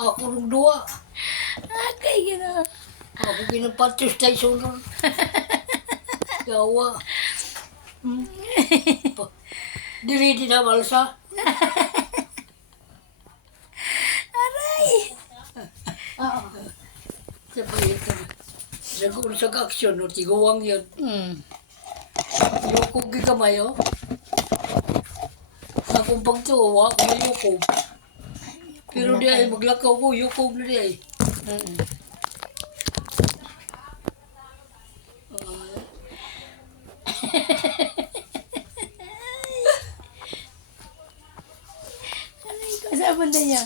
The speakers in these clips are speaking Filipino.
Ako nung duwa. Kay gina. Ako pinapatis tayo sunod. Yawa. Dili di na malsa. Aray. Sa palitan. Siguro sa aksyon, no, tiguwang yun. Yukog gigamay, oh. Akong pagtuwa, ako may yukog. Pero di ay, maglakaw ko, yukog na di ay. Aray ko, sa banda niya.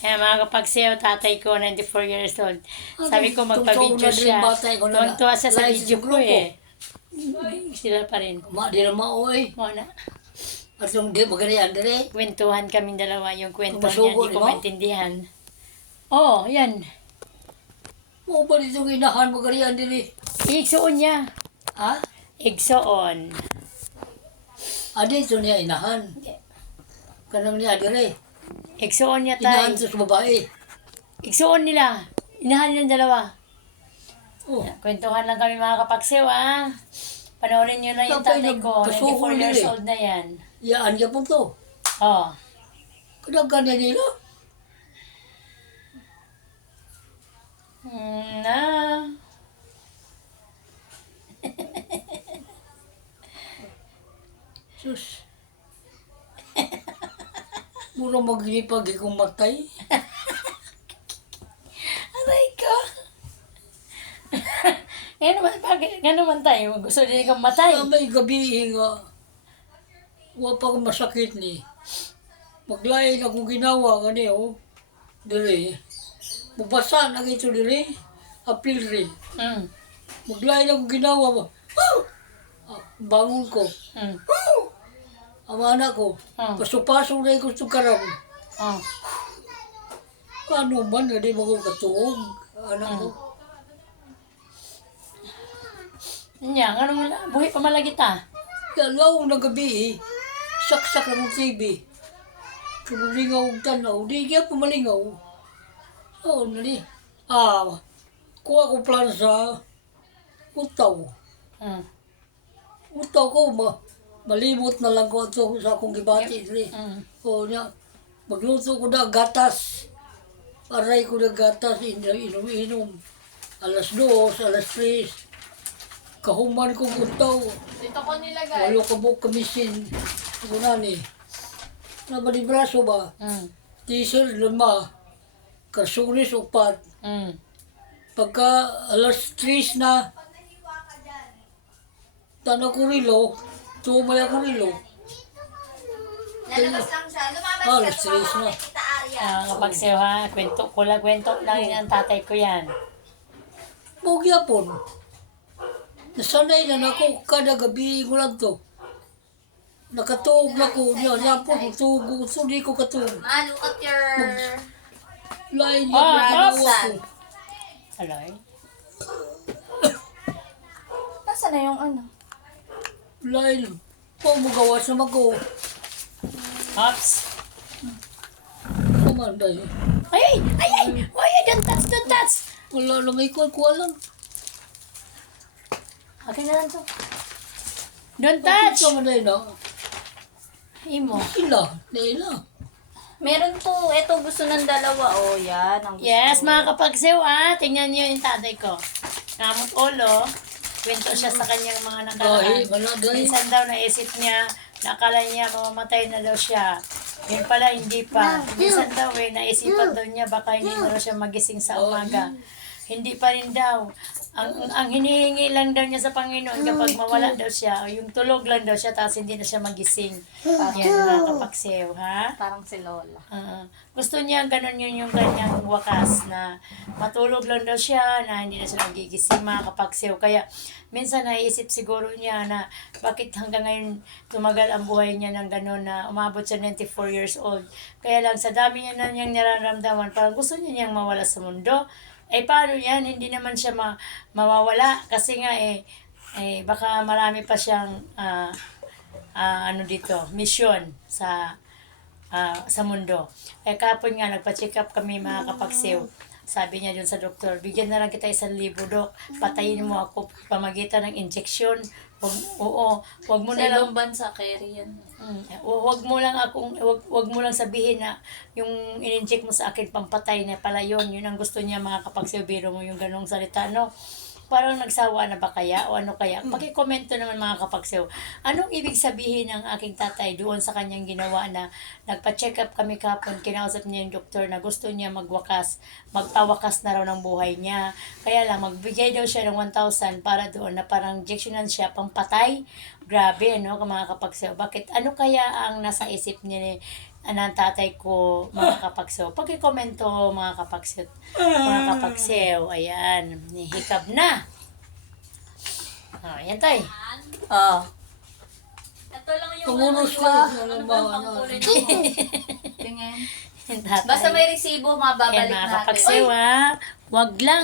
Kaya mga kapagsayaw, tatay ko, 94 years old. Sabi ko, magpa-video siya. Tuwang-tuwa siya sa video ko eh. Sila pa rin. Ma, di na maoy. Muna. At yung di, magarihan dire. Kwentuhan kaming dalawa. Yung kwento niya, Masugo, hindi ko di ba? maintindihan. Oo, yan. Mo ba dito inahan magarihan dire? Igsoon niya. Ha? Igsoon. Dito niya inahan. Kanang niya dire. Igsoon niya Inahan tayo. sa babae. Igsoon nila. Inahan yung dalawa. Oh. Kwentuhan lang kami mga kapagsayaw ah. Panoorin niyo na yung Tapos tatay ko. nagpasuko 94 years nila eh. old na yan. Yaan ka po to. Oh. Kadang nila. Na. Sus. Mura maglipag ikong matay. Aray ko. Gano'n man tayo. Gusto din kang matay. May gabi nga. Wa pa akong masakit ni. Maglain akong ginawa gani oh. Dire. Mabasa na ito dire. Apil rin. Maglain akong ginawa ba. Bangon ko. Ang anak ko. Pasupasok na ikot karam. Paano man hindi mo ko katuog. Anak ko. Nya, ano mo na? Buhay pa malagi ta. Dalaw na gabi saksak lang ang TV. Kumulingaw ang tanaw. Di kaya pumalingaw. Oo, nali. Kuha ko plan sa utaw. Utaw ko, malimot na lang ko ito sa akong gibati. Oo niya. Magluto ko na gatas. Aray ko na gatas. Inom-inom. Alas 2, alas 3. Kahuman ko utaw. Dito ko nilagay. Walo ka buok kamisin. Ano ni? Na ba di braso ba? T-shirt 5. Kasunis 4. Pagka alas 3 na, tanaw ko rilo, tumay ako rilo. Lalabas lang siya. Lumabas Alas ka, 3 na. tumama kay Tita Arya. Kapag siya, kwento lang yung tatay ko yan. Bugya po. Nasanay na ako, kada gabi ko lang to. Nakatuog na ko, niya po, tugo, so di ko katuog. Ma, look at your... Lain Oh, yung ginawa ko. Aloy? Nasaan na yung ano? Lain, magawas naman ko. Ops. Kamanday. Ay! Don't touch! Wala lang ay kuha lang. Okay na lang to. Don't touch! Kamanday na. Imo. Nila. Meron to, ito gusto ng dalawa. Oh, yan. Ang gusto. Yes, mga kapagsew tingnan niyo yung tatay ko. Ngamot ulo, kwento siya sa kanyang mga nakaraan. Dahil. Minsan daw naisip niya, nakala niya mamamatay na daw siya. Yun pala, hindi pa. Minsan daw naisipan daw niya, baka hindi na daw siya magising sa umaga. Hindi pa rin daw. Ang hinihingi lang daw niya sa Panginoon kapag mawala daw siya, yung tulog lang daw siya, tapos hindi na siya magising. Yan, mga kapagsew, ha? Parang si Lola. Gusto niya ganun yun yung kanyang wakas na matulog lang daw siya na hindi na siya nagigising mga kapagsew. Kaya minsan naisip siguro niya na bakit hanggang ngayon tumagal ang buhay niya ng ganun na umabot siya 94 years old. Kaya lang sa dami niya na niyang nararamdaman, parang gusto niya niyang mawala sa mundo. Paano yan? Hindi naman siya mawawala kasi nga baka marami pa siyang ano dito, mission sa sa mundo. Kaya kapon nga, nagpa-check up kami mga kapagsew. Sabi niya dun sa doktor, bigyan na lang kita 1,000, Dok. Patayin mo ako pamagitan ng injection. Wag mo Sa na lang ibang bansa, carry yan. wag mo lang sabihin na yung in-inject mo sa akin pampatay na pala yun ang gusto niya mga kapagsew. Biro mo yung ganong salita, no? Parang nagsawa na ba kaya o ano kaya? Paki-komento naman mga kapagsew. Anong ibig sabihin ng aking tatay doon sa kanyang ginawa na nagpa-check up kami kapon, kinausap niya yung doktor na gusto niya magpawakas na raw ng buhay niya. Kaya lang, magbigay daw siya ng 1,000 para doon na parang injectionan siya pampatay. Grabe, no, mga kapagsew. Bakit? Ano kaya ang nasa isip niya ni ng tatay ko, mga kapagsew? Paki-komento, mga kapagsew. Mga kapagsew, ayan, nihikab na. Ayan, tay. Ito lang yung Tumulos yung na. pangkulay mo. Tingin. Tatay. Basta may resibo, mababalik Ayan, mga natin. kapagsew, ha. Wag lang